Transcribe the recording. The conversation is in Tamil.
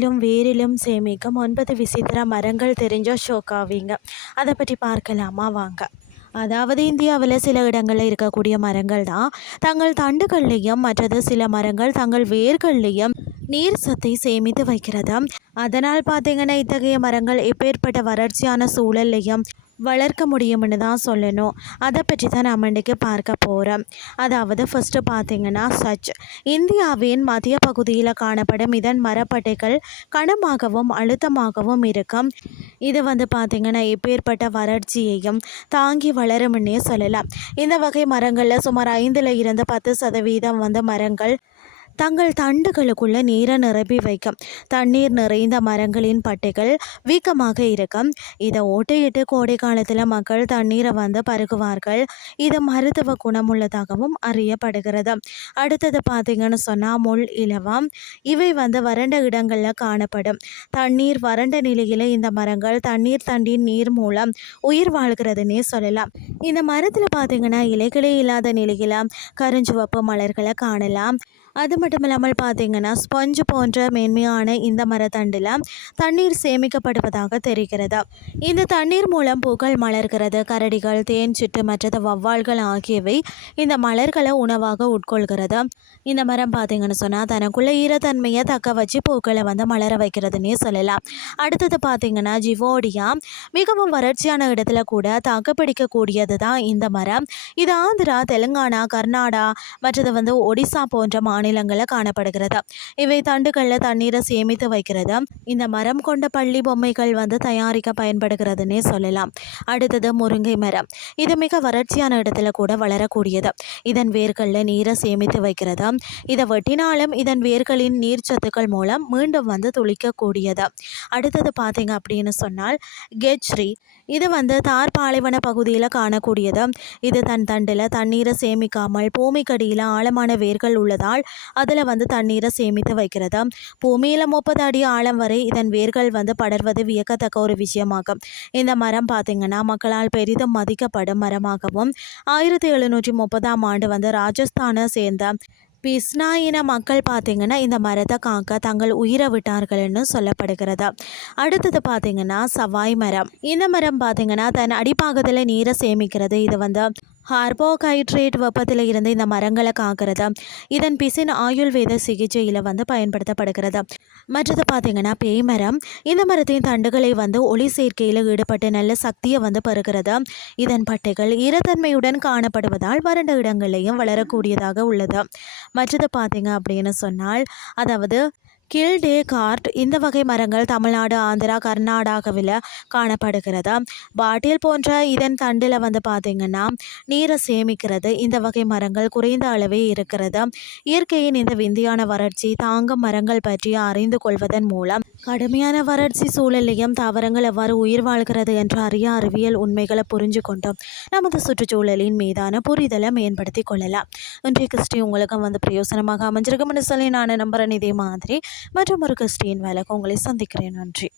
வேரிலும் வேரிலும் சேமிக்கும் 9 விசித்திர மரங்கள் தெரிஞ்ச ஷோக்காவீங்க. அதை பற்றி பார்க்கலாமா வாங்க. அதாவது இந்தியாவில் சில இடங்களில் இருக்கக்கூடிய மரங்கள் தான் தங்கள் தண்டுகள்லையும் மற்றது சில மரங்கள் தங்கள் வேர்கள்லையும் நீர் சத்தை சேமித்து வைக்கிறது. அதனால் பார்த்தீங்கன்னா இத்தகைய மரங்கள் எப்பேற்பட்ட வறட்சியான சூழல்லையும் வளர்க்க முடியும்னு தான் சொல்லணும். அதை பற்றி தான் நம்ம இன்றைக்கி பார்க்க போகிறோம். அதாவது ஃபஸ்ட்டு பார்த்திங்கன்னா இந்தியாவின் மத்திய பகுதியில் காணப்படும் இதன் மரப்பட்டைகள் கனமாகவும் அழுத்தமாகவும் இருக்கும். இது வந்து பார்த்திங்கன்னா எப்பேற்பட்ட வறட்சியையும் தாங்கி வளரும்னே சொல்லலாம். இந்த வகை மரங்களில் சுமார் 5 to 10% வந்து மரங்கள் தங்கள் தண்டுகளுக்குள்ள நீரை நிரப்பி வைக்கும். தண்ணீர் நிறைந்த மரங்களின் பட்டைகள் வீக்கமாக இருக்கும். இதை ஓட்டையிட்டு கோடை காலத்தில் மக்கள் தண்ணீரை வந்து பருகுவார்கள். இது மருத்துவ குணமுள்ளதாகவும் அறியப்படுகிறது. அடுத்தது பார்த்திங்கன்னு சொன்னால் முள் இலவம். இவை வந்து வறண்ட இடங்களில் காணப்படும். தண்ணீர் வறண்ட நிலையில் இந்த மரங்கள் தண்ணீர் தண்டின் நீர் மூலம் உயிர் வாழ்கிறதுனே சொல்லலாம். இந்த மரத்தில் பார்த்திங்கன்னா இலைகளே இல்லாத நிலையில் கருஞ்சிவப்பு மலர்களை காணலாம். அது மட்டும் இல்லாமல் பார்த்திங்கன்னா ஸ்பஞ்சு போன்ற மென்மையான இந்த மரத்தண்டில் தண்ணீர் சேமிக்கப்படுவதாக தெரிகிறது. இந்த தண்ணீர் மூலம் பூக்கள் மலர்கிறது. கரடிகள், தேன் சிட்டு மற்றது வவ்வால்கள் ஆகியவை இந்த மலர்களை உணவாக உட்கொள்கிறது. இந்த மரம் பார்த்திங்கன்னு சொன்னால் தனக்குள்ள ஈரத்தன்மையை தக்க வச்சு பூக்களை வந்து மலர வைக்கிறதுனே சொல்லலாம். அடுத்தது பார்த்திங்கன்னா ஜிவோடியா. மிகவும் வறட்சியான இடத்துல கூட தாக்குப்பிடிக்கக்கூடியது தான் இந்த மரம். இது ஆந்திரா, தெலுங்கானா, கர்நாடகா மற்றது வந்து ஒடிசா போன்ற மாநிலங்களில் காணப்படுகிறது. இவை தண்டுகளில் தண்ணீரை சேமித்து வைக்கிறது. இந்த மரம் கொண்ட பள்ளி பொம்மைகள் வந்து தயாரிக்க பயன்படுகிறதுனே சொல்லலாம். அடுத்தது முருங்கை மரம். இது மிக வறட்சியான இடத்துல கூட வளரக்கூடியது. இதன் வேர்களில் நீரை சேமித்து வைக்கிறது. இதை வெட்டினாலும் இதன் வேர்களின் நீர்ச்சத்துக்கள் மூலம் மீண்டும் வந்து துளிக்கக்கூடியது. அடுத்தது பார்த்தீங்க அப்படின்னு சொன்னால் கெச்ரி. இது வந்து தார் பாலைவன பகுதியில் காணக்கூடியது. இது தன் தண்டில் தண்ணீரை சேமிக்காமல் பூமிக்கடியில் ஆழமான வேர்கள் உள்ளதால் அதில் வந்து தண்ணீரை சேமித்து வைக்கிறது. பூமியில் 30 அடி ஆழம் வரை இதன் வேர்கள் வந்து படர்வது வியக்கத்தக்க ஒரு விஷயமாகும். இந்த மரம் பார்த்திங்கன்னா மக்களால் பெரிதும் மதிக்கப்படும் மரமாகவும் 1730ஆம் ஆண்டு வந்து ராஜஸ்தானை சேர்ந்த பிஸ்னா இன மக்கள் பார்த்திங்கன்னா இந்த மரத்தை காக்க தங்கள் உயிரை விட்டார்கள்னு சொல்லப்படுகிறது. அடுத்தது பார்த்திங்கன்னா சவாய் மரம். இந்த மரம் பார்த்திங்கன்னா தன் அடிப்பாகத்தில் நீரை சேமிக்கிறது. இது வந்து கார்போஹைட்ரேட் வெப்பத்தில் இருந்து இந்த மரங்களை காக்கிறது. இதன் பிசின் ஆயுர்வேத சிகிச்சையில் வந்து பயன்படுத்தப்படுகிறது. மற்றது பார்த்திங்கன்னா பேய்மரம். இந்த மரத்தின் தண்டுகளை வந்து ஒளி சேர்க்கையில் ஈடுபட்டு நல்ல சக்தியை வந்து பெறுகிறது. இதன் பட்டைகள் ஈரத்தன்மையுடன் காணப்படுவதால் வறண்ட இடங்களையும் வளரக்கூடியதாக உள்ளது. மற்றது பார்த்திங்க அப்படின்னு சொன்னால் அதாவது கில்டே கார்ட். இந்த வகை மரங்கள் தமிழ்நாடு, ஆந்திரா, கர்நாடகாவில் காணப்படுகிறது. பாட்டில் போன்ற இதன் தண்டில் வந்து பார்த்திங்கன்னா நீரை சேமிக்கிறது. இந்த வகை மரங்கள் குறைந்த அளவே இருக்கிறது. இயற்கையின் இந்த விந்தியான வறட்சி தாங்கும் மரங்கள் பற்றி அறிந்து கொள்வதன் மூலம் கடுமையான வறட்சி சூழலையும் தாவரங்கள் எவ்வாறு உயிர் வாழ்கிறது என்ற அரிய அறிவியல் உண்மைகளை புரிஞ்சு கொண்டோம் நமது சுற்றுச்சூழலின் மீதான புரிதலை மேம்படுத்தி கொள்ளலாம். இன்றைய கிறிஸ்டி உங்களுக்கும் வந்து பிரயோசனமாக அமைஞ்சிருக்கும்னு சொல்லி நான் நம்புகிறேன். இதே மாதிரி மற்றும் ஒரு கிறிஸ்டியின் வேலைக்கு உங்களை சந்திக்கிறேன். நன்றி.